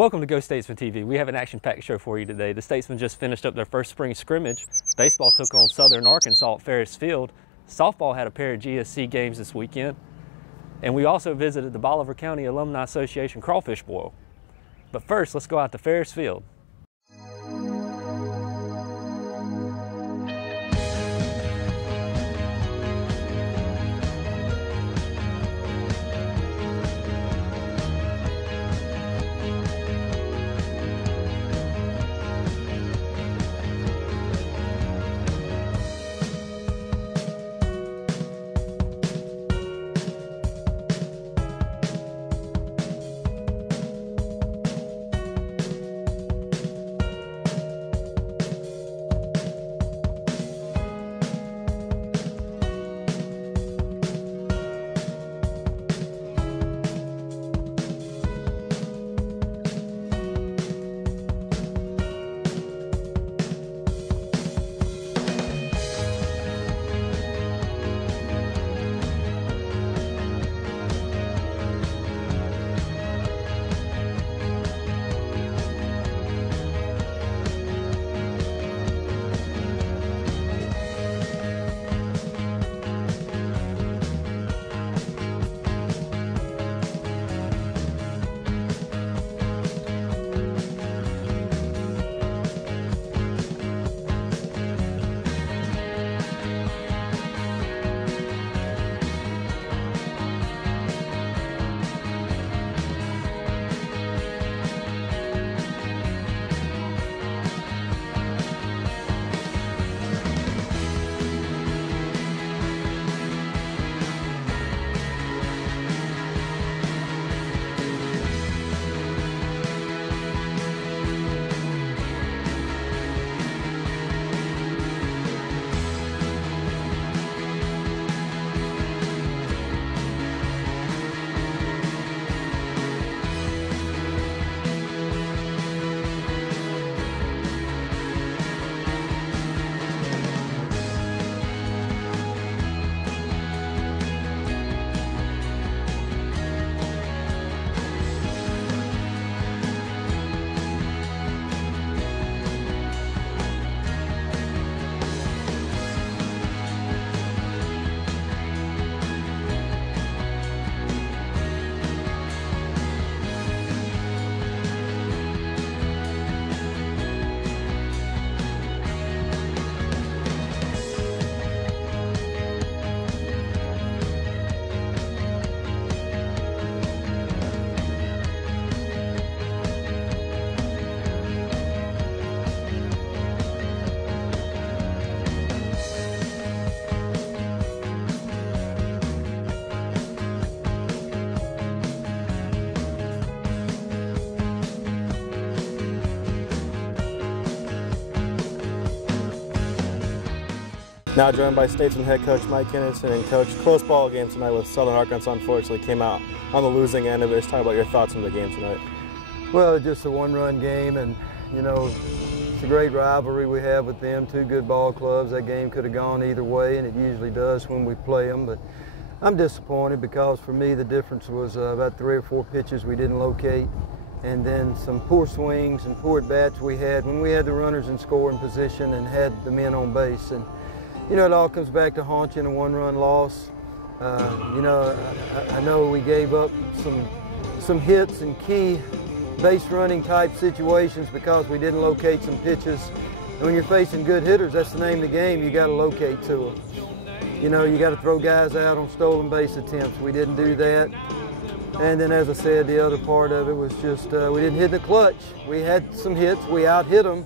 Welcome to GoStatesmen TV. We have an action-packed show for you today. The Statesmen just finished up their first spring scrimmage. Baseball took on Southern Arkansas at Ferris Field. Softball had a pair of GSC games this weekend. And we also visited the Bolivar County Alumni Association Crawfish Boil. But first, let's go out to Ferris Field. Now joined by Statesman head coach Mike Kinnison and coach. Close ball game tonight with Southern Arkansas. Unfortunately came out on the losing end of it. Just talk about your thoughts on the game tonight. Well, just a one-run game, and you know, it's a great rivalry we have with them. Two good ball clubs. That game could have gone either way, and it usually does when we play them. But I'm disappointed because for me the difference was about 3 or 4 pitches we didn't locate, and then some poor swings and poor at-bats we had when we had the runners in scoring position and had the men on base. And you know, it all comes back to haunt you in a one-run loss. You know, I know we gave up some hits and key base running type situations because we didn't locate some pitches. And when you're facing good hitters, that's the name of the game. You got to locate to them. You know, you got to throw guys out on stolen base attempts. We didn't do that. And then, as I said, the other part of it was just we didn't hit the clutch. We had some hits, we out-hit them,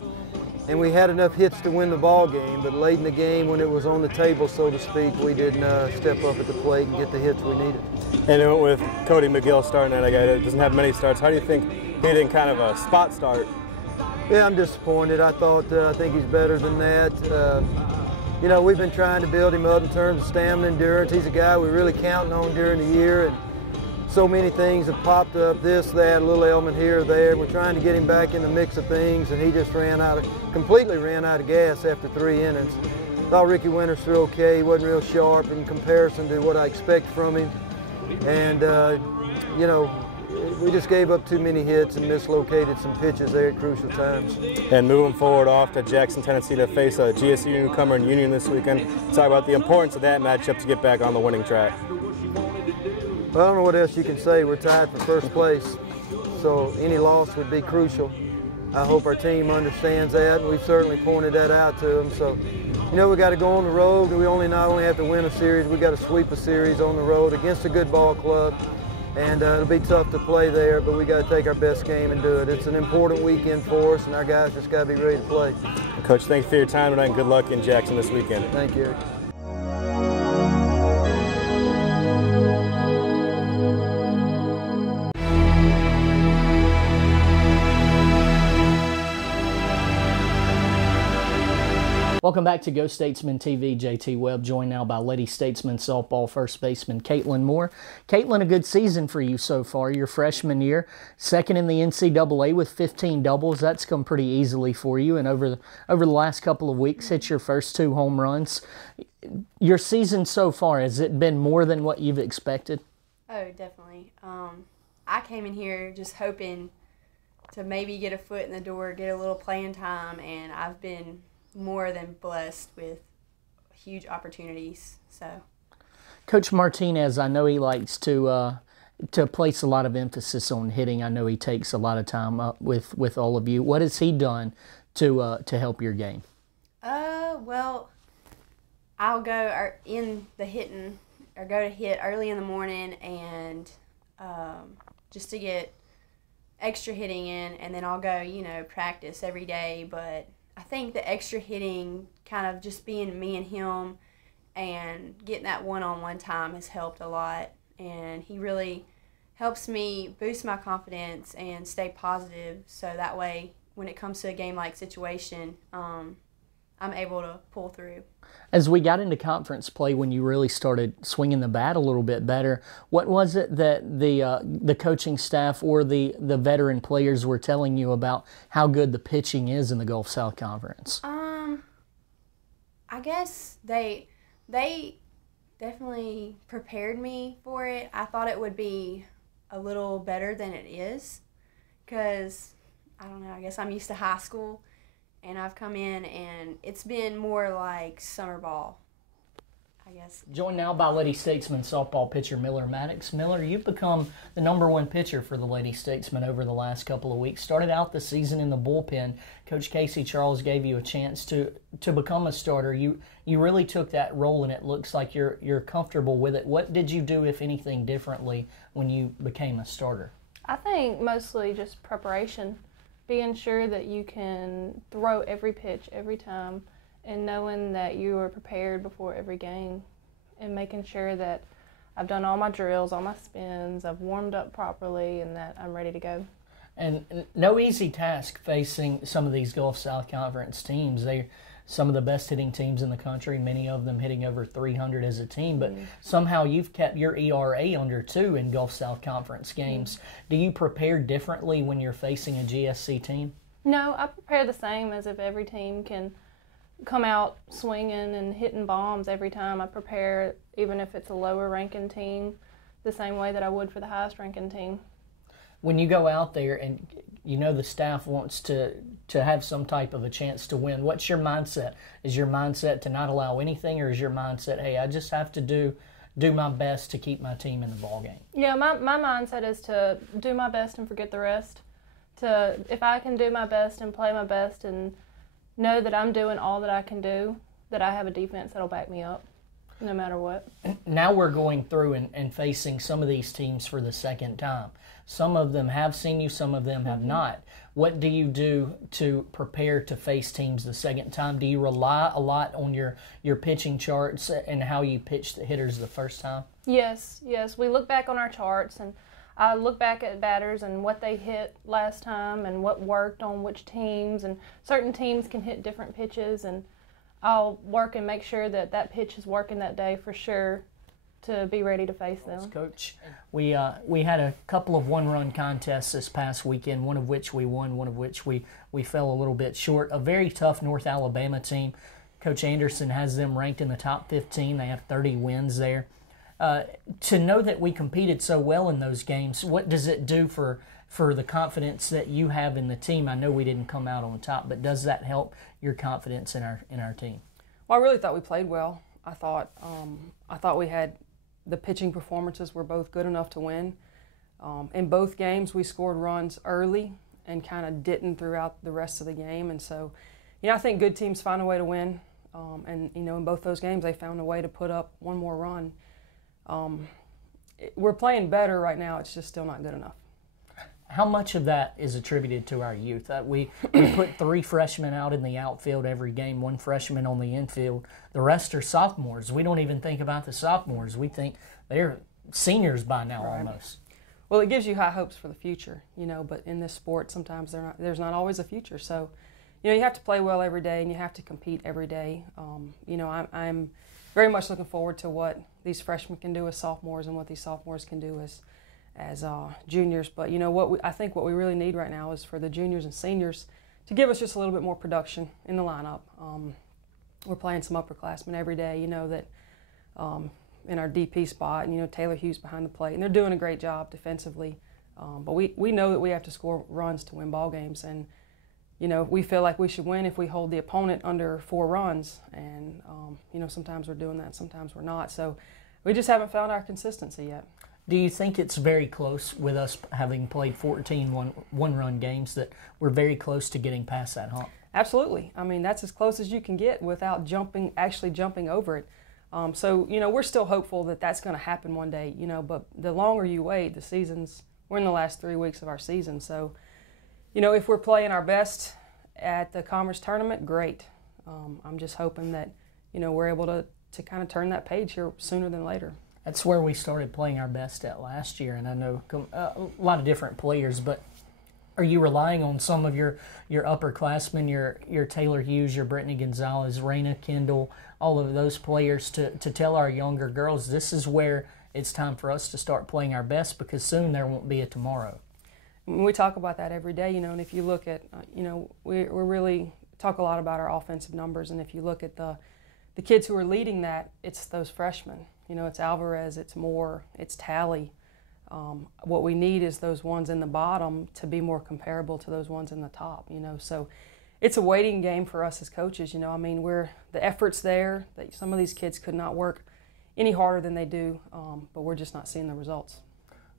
and we had enough hits to win the ball game. But late in the game, when it was on the table, so to speak, we didn't step up at the plate and get the hits we needed. And it went with Cody McGill starting that guy that doesn't have many starts. How do you think he did kind of a spot start? Yeah, I'm disappointed. I think he's better than that. You know, we've been trying to build him up in terms of stamina, endurance. He's a guy we're really counting on during the year, and so many things have popped up, this, that, a little element here or there. We're trying to get him back in the mix of things, and he just completely ran out of gas after 3 innings. Thought Ricky Winters threw okay. He wasn't real sharp in comparison to what I expect from him. And, you know, we just gave up too many hits and mislocated some pitches there at crucial times. And moving forward off to Jackson, Tennessee to face a GSU newcomer in Union this weekend. Talk about the importance of that matchup to get back on the winning track. Well, I don't know what else you can say. We're tied for first place, so any loss would be crucial. I hope our team understands that, and we've certainly pointed that out to them. So, you know, we got to go on the road. We not only have to win a series, we got to sweep a series on the road against a good ball club. And it'll be tough to play there, but we got to take our best game and do it. It's an important weekend for us, and our guys just got to be ready to play. Coach, thanks for your time tonight, and good luck in Jackson this weekend. Thank you, Eric. Welcome back to GoStatesmen TV. JT Webb, joined now by Lady Statesmen softball first baseman Caitlin Moore. Caitlin, a good season for you so far. Your freshman year, second in the NCAA with 15 doubles. That's come pretty easily for you. And over the last couple of weeks, hit your first 2 home runs. Your season so far, has it been more than what you've expected? Oh, definitely. I came in here just hoping to maybe get a foot in the door, get a little playing time, and I've been more than blessed with huge opportunities. So, Coach Martinez, I know he likes to place a lot of emphasis on hitting. I know he takes a lot of time up with all of you. What has he done to help your game? Well, I'll go in the hitting or go to hit early in the morning and just to get extra hitting in, and then I'll go, practice every day. But I think the extra hitting, kind of just being me and him and getting that one-on-one time has helped a lot. And he really helps me boost my confidence and stay positive, so that way when it comes to a game-like situation, I'm able to pull through. As we got into conference play, when you really started swinging the bat a little bit better, what was it that the coaching staff or the veteran players were telling you about how good the pitching is in the Gulf South Conference? I guess they definitely prepared me for it. I thought it would be a little better than it is because, I don't know, I guess I'm used to high school. And I've come in, and it's been more like summer ball, I guess. Joined now by Lady Statesmen softball pitcher Miller Maddox. Miller, you've become the #1 pitcher for the Lady Statesmen over the last couple of weeks. Started out the season in the bullpen. Coach Casey Charles gave you a chance to become a starter. You really took that role, and it looks like you're comfortable with it. What did you do, if anything, differently when you became a starter? I think mostly just preparation. Being sure that you can throw every pitch every time and knowing that you are prepared before every game and making sure that I've done all my drills, all my spins, I've warmed up properly, and that I'm ready to go. And no easy task facing some of these Gulf South Conference teams. They're some of the best hitting teams in the country, many of them hitting over 300 as a team, but somehow you've kept your ERA under 2 in Gulf South Conference games. Do you prepare differently when you're facing a GSC team? No, I prepare the same as if every team can come out swinging and hitting bombs every time. I prepare, even if it's a lower ranking team, the same way that I would for the highest ranking team. When you go out there and you know the staff wants to have some type of a chance to win, what's your mindset? Is your mindset to not allow anything, or is your mindset, hey, I just have to do my best to keep my team in the ball game? Yeah, my mindset is to do my best and forget the rest. If I can do my best and play my best and know that I'm doing all that I can do, that I have a defense that'll back me up no matter what. Now we're going through and facing some of these teams for the second time. Some of them have seen you, some of them have not. What do you do to prepare to face teams the second time? Do you rely a lot on your pitching charts and how you pitched the hitters the first time? Yes. We look back on our charts, and I look back at batters and what they hit last time and what worked on which teams. And certain teams can hit different pitches, and I'll work and make sure that pitch is working that day for sure, to be ready to face them. Coach, we had a couple of one-run contests this past weekend, one of which we won, one of which we fell a little bit short. A very tough North Alabama team. Coach Anderson has them ranked in the top 15. They have 30 wins there. To know that we competed so well in those games, what does it do for the confidence that you have in the team? I know we didn't come out on top, but does that help your confidence in our team? Well, I really thought we played well. I thought we had the pitching performances were both good enough to win. In both games, we scored runs early and kind of didn't throughout the rest of the game. And so, I think good teams find a way to win. And, in both those games, they found a way to put up one more run. We're playing better right now. It's just still not good enough. How much of that is attributed to our youth? We put 3 freshmen out in the outfield every game, 1 freshman on the infield. The rest are sophomores. We don't even think about the sophomores. We think they're seniors by now almost. Well, it gives you high hopes for the future, but in this sport, sometimes there's not always a future. So, you have to play well every day and you have to compete every day. I'm very much looking forward to what these freshmen can do as sophomores and what these sophomores can do as juniors. But, I think what we really need right now is for the juniors and seniors to give us just a little bit more production in the lineup. We're playing some upperclassmen every day, that in our DP spot, and Taylor Hughes behind the plate, and they're doing a great job defensively. But we know that we have to score runs to win ball games, and we feel like we should win if we hold the opponent under 4 runs, and sometimes we're doing that, sometimes we're not. So we just haven't found our consistency yet. Do you think it's very close with us having played 14 one-run games that we're very close to getting past that hump? Absolutely. I mean, that's as close as you can get without actually jumping over it. So, we're still hopeful that that's going to happen one day, but the longer you wait, we're in the last 3 weeks of our season. So, if we're playing our best at the Commerce Tournament, great. I'm just hoping that, we're able to kind of turn that page here sooner than later. That's where we started playing our best at last year, and I know a lot of different players, but are you relying on some of your upperclassmen, your Taylor Hughes, your Brittany Gonzalez, Raina Kendall, all of those players to tell our younger girls this is where it's time for us to start playing our best, because soon there won't be a tomorrow? We talk about that every day, and if you look at, we really talk a lot about our offensive numbers, and if you look at the kids who are leading that, it's those freshmen. It's Alvarez, it's Moore, it's Talley. What we need is those ones in the bottom to be more comparable to those ones in the top, So it's a waiting game for us as coaches, the effort's there. That some of these kids could not work any harder than they do, but we're just not seeing the results.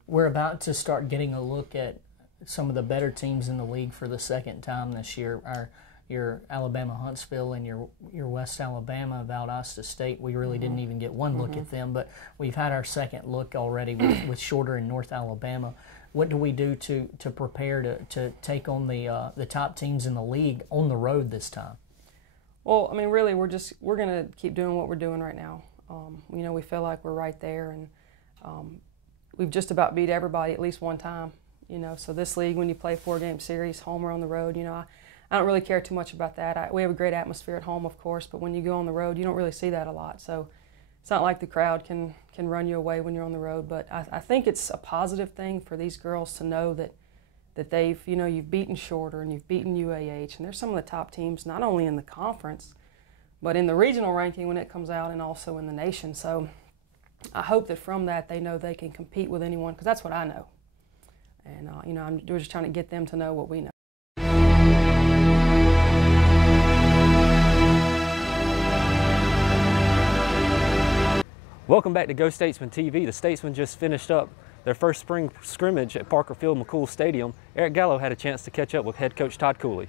We're about to start getting a look at some of the better teams in the league for the second time this year. Your Alabama Huntsville and your West Alabama Valdosta State, we really didn't even get one look at them, but we've had our second look already with Shorter and North Alabama. What do we do to prepare to take on the top teams in the league on the road this time? Well, really, we're going to keep doing what we're doing right now. We feel like we're right there, and we've just about beat everybody at least one time. So this league, when you play 4-game series, home or on the road, I don't really care too much about that. We have a great atmosphere at home, of course, but when you go on the road, you don't really see that a lot. So it's not like the crowd can run you away when you're on the road. But I think it's a positive thing for these girls to know that they've, you've beaten Shorter and you've beaten UAH, and they're some of the top teams not only in the conference, but in the regional ranking when it comes out, and also in the nation. So I hope that from that they know they can compete with anyone, because that's what I know. And we're just trying to get them to know what we know. Welcome back to GoStatesmen TV. The Statesmen just finished up their first spring scrimmage at Parker Field McCool Stadium. Eric Gallo had a chance to catch up with head coach Todd Cooley.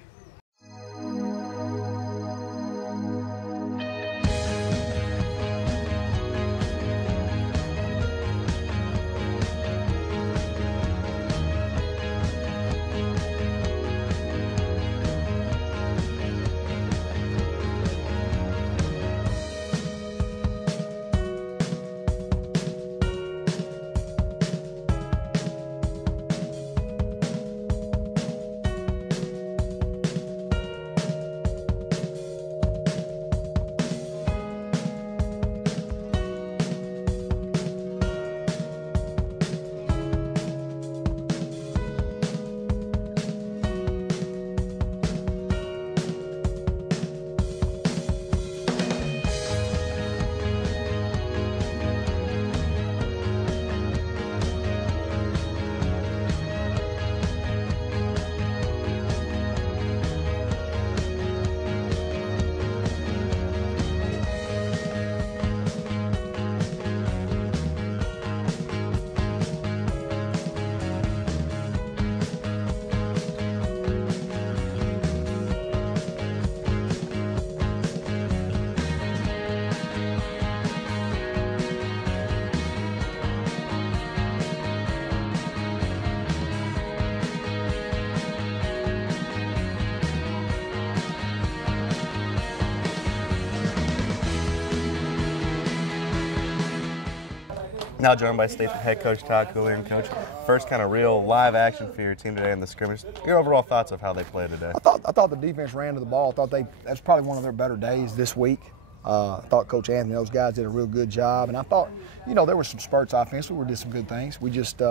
Now joined by Statesman head coach Todd Cooley. Coach, first kind of real live action for your team today in the scrimmage. Your overall thoughts of how they played today? I thought the defense ran to the ball. I thought that's probably one of their better days this week. I thought Coach Anthony, those guys did a real good job, and I thought, there were some spurts offensively. We did some good things. We just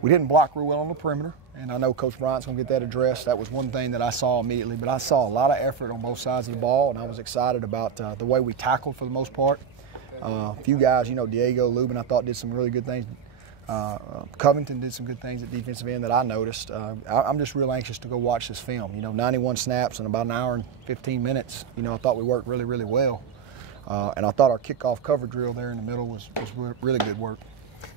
we didn't block real well on the perimeter, and I know Coach Bryant's going to get that addressed. That was one thing that I saw immediately, but I saw a lot of effort on both sides of the ball, and I was excited about the way we tackled for the most part. A few guys, Diego, Lubin, I thought did some really good things. Covington did some good things at defensive end that I noticed. I'm just real anxious to go watch this film. 91 snaps in about an hour and 15 minutes. I thought we worked really, really well. And I thought our kickoff cover drill there in the middle was really good work.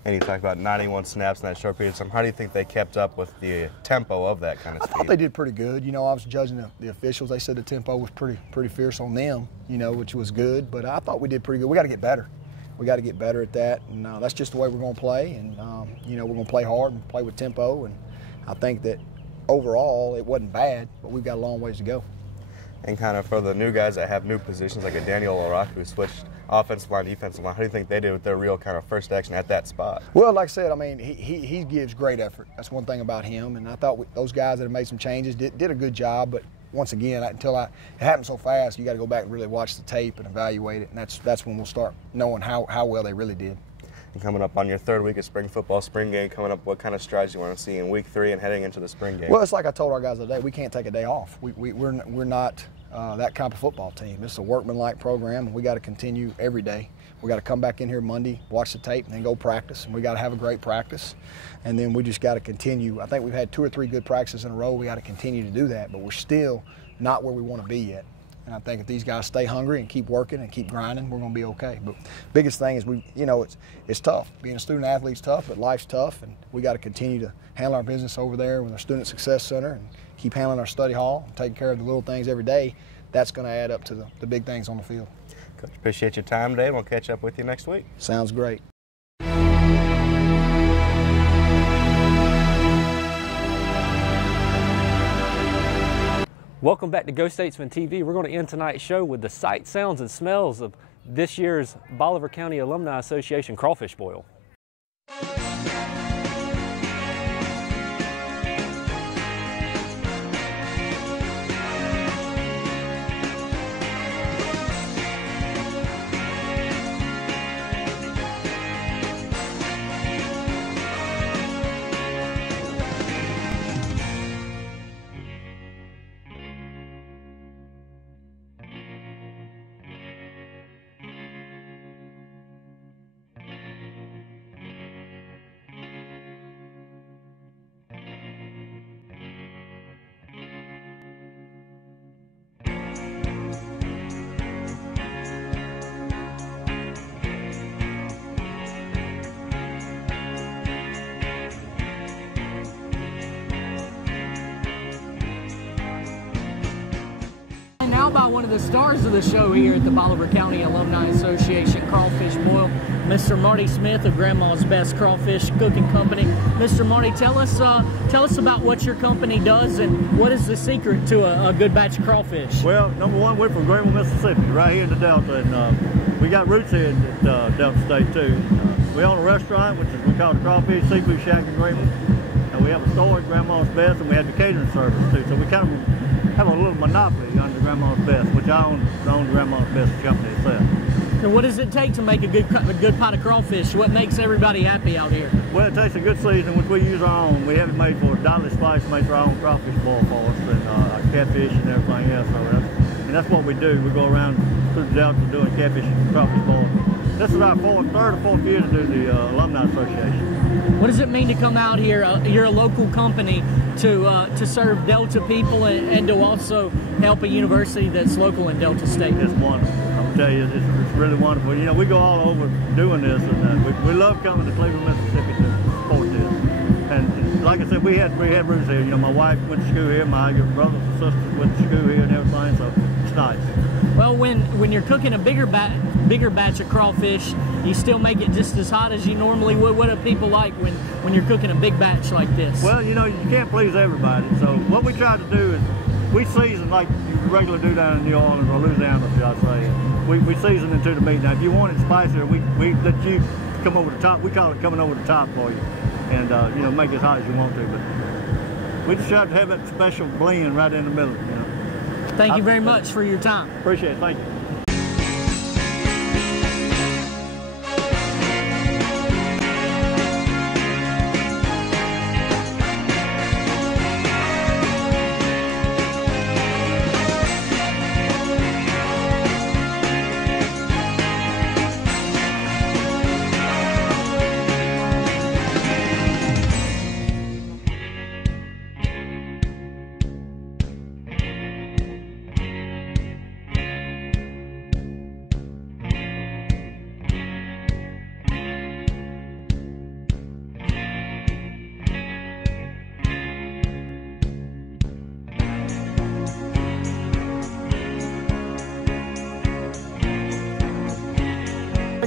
And you talked about 91 snaps in that short period of time. How do you think they kept up with the tempo of that kind of speed? I thought they did pretty good. I was judging the officials. They said the tempo was pretty fierce on them, which was good. But I thought we did pretty good. We got to get better. We got to get better at that. And that's just the way we're going to play. And, we're going to play hard and play with tempo. And I think that overall it wasn't bad, but we've got a long ways to go. And kind of for the new guys that have new positions, like a Daniel O'Rourke who switched offensive line, defensive line, how do you think they did with their real kind of first action at that spot? Well, like I said, he gives great effort. That's one thing about him. And I thought those guys that have made some changes did a good job. But once again, it happened so fast, you got to go back and really watch the tape and evaluate it. And that's when we'll start knowing how well they really did. And coming up on your third week of spring football, spring game coming up, what kind of strides you want to see in week 3 and heading into the spring game? Well, it's like I told our guys today, we can't take a day off. We're not that kind of football team. It's a workman-like program, and we got to continue every day. We got to come back in here Monday, watch the tape, and then go practice. And we got to have a great practice, and then we just got to continue. I think we've had 2 or 3 good practices in a row. We got to continue to do that, but we're still not where we want to be yet. And I think if these guys stay hungry and keep working and keep grinding, we're going to be okay. But biggest thing is it's tough. Being a student athlete's tough, but life's tough, and we got to continue to handle our business over there with our Student Success Center and keep handling our study hall, and taking care of the little things every day. That's going to add up to the big things on the field. Coach, appreciate your time today. We'll catch up with you next week. Sounds great. Welcome back to GoStatesmen TV. We're going to end tonight's show with the sights, sounds, and smells of this year's Bolivar County Alumni Association Crawfish Boil. Now by one of the stars of the show here at the Bolivar County Alumni Association Crawfish Boil, Mr. Marty Smith of Grandma's Best Crawfish Cooking Company. Mr. Marty, tell us about what your company does and what is the secret to a good batch of crawfish. Well, number one, we're from Greenville, Mississippi, right here in the Delta, and we got roots here at Delta State too. We own a restaurant, which is we call the Crawfish Seafood Shack in Greenville, and we have a store at Grandma's Best, and we have the catering service too. So we kind of have a little monopoly under Grandma's Best, which I own Grandma's Best company itself. So what does it take to make a good pot of crawfish? What makes everybody happy out here? Well, it takes a good season, which we use our own. We have it made for Dolly Spice, makes our own crawfish boil for us, and our catfish and everything else. So that's what we do. We go around through the Delta doing catfish and crawfish boil. This is our third or fourth year to do the Alumni Association. What does it mean to come out here? You're a local company to serve Delta people and to also help a university that's local in Delta State. It's wonderful. I'll tell you, it's really wonderful. You know, we go all over doing this, and we love coming to Cleveland, Mississippi to support this. And like I said, we had roots here. You know, my wife went to school here, my brothers and sisters went to school here and everything, so it's nice. Well, when you're cooking a bigger batch of crawfish, you still make it just as hot as you normally would. What do people like when you're cooking a big batch like this? Well, you know, you can't please everybody. So what we try to do is we season like you regularly do down in New Orleans or Louisiana, should I say. We season it to the meat. Now, if you want it spicier, we let you come over the top. We call it coming over the top for you, and you know, make it as hot as you want to. But we just have to have that special blend right in the middle. You know. Thank you very much for your time. Appreciate it. Thank you.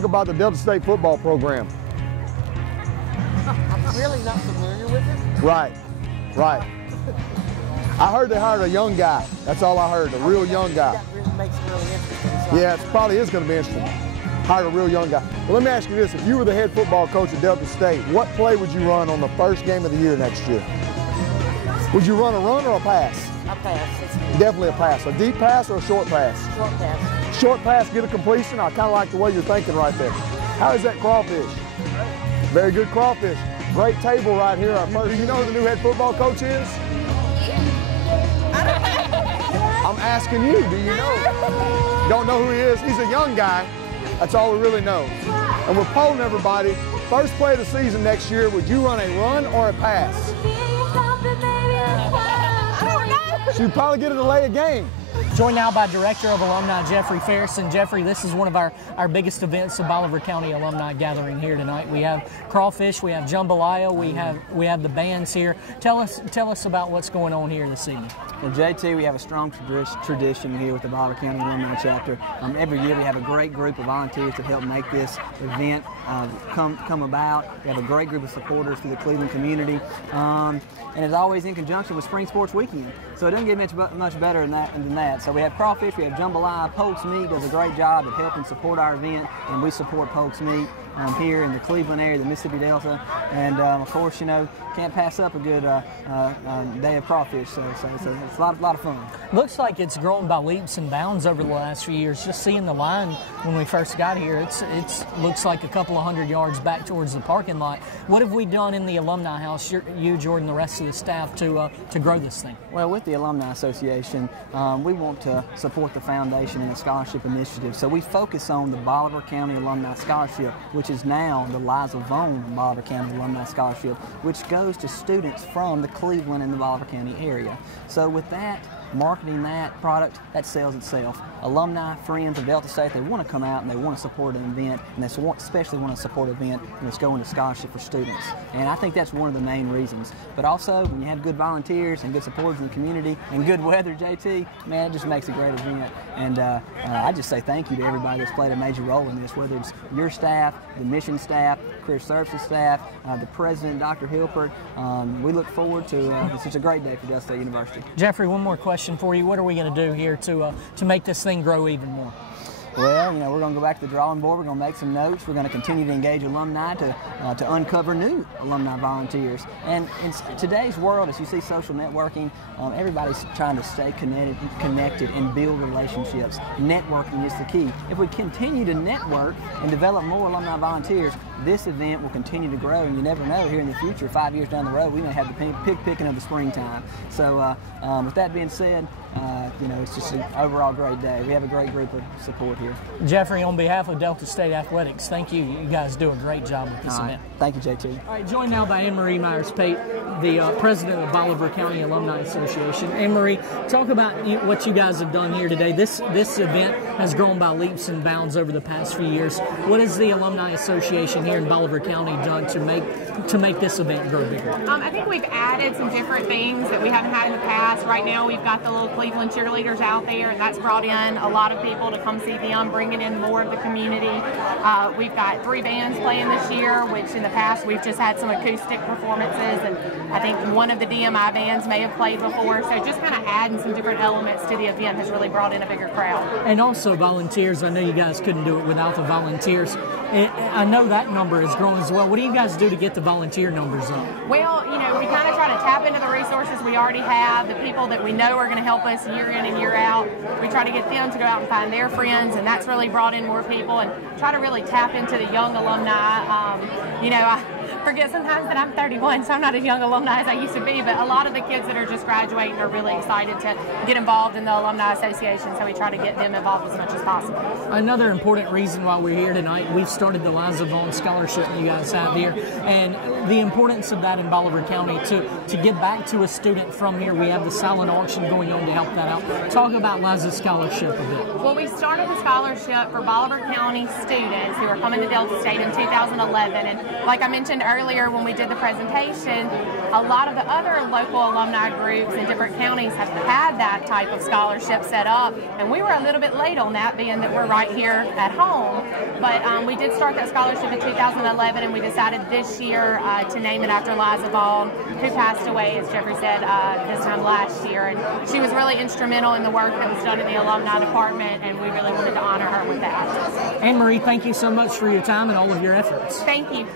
About the Delta State football program. I'm really not familiar with it. Right. I heard they hired a young guy. That's all I heard, a real young guy. That really makes it really interesting. So Yeah, it probably is going to be interesting. Hired a real young guy. Well, let me ask you this. If you were the head football coach at Delta State, what play would you run on the first game of the year next year? Would you run a run or a pass? A pass. Definitely a pass. A deep pass or a short pass? Short pass. Short pass, get a completion. I kind of like the way you're thinking right there. How is that crawfish? Very good crawfish. Great table right here. Do you know who the new head football coach is? I'm asking you, do you know? Don't know who he is? He's a young guy. That's all we really know. And we're polling everybody. First play of the season next year, would you run a run or a pass? She'd probably get a delay of game. Joined now by Director of Alumni, Jeffrey Ferrison. Jeffrey, this is one of our biggest events, the Bolivar County Alumni Gathering here tonight. We have Crawfish, we have Jambalaya, we have the bands here. Tell us about what's going on here this evening. Well, JT, we have a strong tradition here with the Bolivar County Alumni Chapter. Every year we have a great group of volunteers to help make this event come about. We have a great group of supporters through the Cleveland community, and it's always in conjunction with Spring Sports Weekend. So it doesn't get much better than that. So we have Crawfish, we have Jambalaya. Polk's Meat does a great job at helping support our event, and we support Polk's Meat here in the Cleveland area, the Mississippi Delta, and of course, you know, can't pass up a good day of crawfish. So it's a lot of fun. Looks like it's grown by leaps and bounds over the last few years. Just seeing the line when we first got here, it looks like a couple of 100 yards back towards the parking lot. What have we done in the Alumni House, you, Jordan, the rest of the staff, to grow this thing? Well, with the Alumni Association, we want to support the foundation and the scholarship initiative. So we focus on the Bolivar County Alumni Scholarship, which is now the Liza Vaughn Bolivar County Alumni Scholarship, which goes to students from the Cleveland and the Bolivar County area. So with that, marketing that product, that sells itself. Alumni, friends of Delta State, they want to come out and they want to support an event, and they especially want to support an event that's going to scholarship for students. And I think that's one of the main reasons. But also, when you have good volunteers and good supporters in the community and good weather, JT, man, it just makes a great event. And I just say thank you to everybody that's played a major role in this, whether it's your staff, the mission staff, career services staff, the president, Dr. Hilpert. We look forward to it's a great day for Delta State University. Jeffrey, one more question for you. What are we going to do here to make this thing grow even more? Well, you know, we're going to go back to the drawing board. We're going to make some notes. We're going to continue to engage alumni to uncover new alumni volunteers. And in today's world, as you see social networking, everybody's trying to stay connected and build relationships. Networking is the key. If we continue to network and develop more alumni volunteers, this event will continue to grow, and you never know, here in the future, 5 years down the road, we may have the pig picking of the springtime. So with that being said, you know, it's just an overall great day. We have a great group of support here. Jeffrey, on behalf of Delta State Athletics, thank you. You guys do a great job with this event. Thank you, JT. All right, joined now by Anne-Marie Myers-Pate, the president of Bolivar County Alumni Association. Anne-Marie, talk about what you guys have done here today. This event has grown by leaps and bounds over the past few years. What has the Alumni Association here in Bolivar County done to make this event grow bigger? I think we've added some different things that we haven't had in the past. Right now we've got the little Cleveland cheerleaders out there, and that's brought in a lot of people to come see them, bringing in more of the community. We've got 3 bands playing this year, which in the past we've just had some acoustic performances, and I think one of the DMI bands may have played before. So just kind of adding some different elements to the event has really brought in a bigger crowd. And also volunteers. I know you guys couldn't do it without the volunteers. I know that number is growing as well. What do you guys do to get the volunteer numbers up? Well, you know, we kind of try to tap into the resources we already have, the people that we know are going to help us year in and year out. We try to get them to go out and find their friends, and that's really brought in more people, and try to really tap into the young alumni. You know, I forget sometimes that I'm 31, so I'm not as young alumni as I used to be, but a lot of the kids that are just graduating are really excited to get involved in the Alumni Association, so we try to get them involved as much as possible. Another important reason why we're here tonight, we've started the Liza Vaughn Scholarship you guys have here, and the importance of that in Bolivar County to give back to a student from here. We have the silent auction going on to help that out. Talk about Liza's scholarship a bit. Well, we started the scholarship for Bolivar County students who are coming to Delta State in 2011, and like I mentioned earlier when we did the presentation, a lot of the other local alumni groups in different counties have had that type of scholarship set up, and we were a little bit late on that, being that we're right here at home. But we did start that scholarship in 2011, and we decided this year to name it after Liza Vaughn, who passed away, as Jeffrey said, this time last year. And she was really instrumental in the work that was done in the alumni department, and we really wanted to honor her with that. Anne Marie, thank you so much for your time and all of your efforts. Thank you.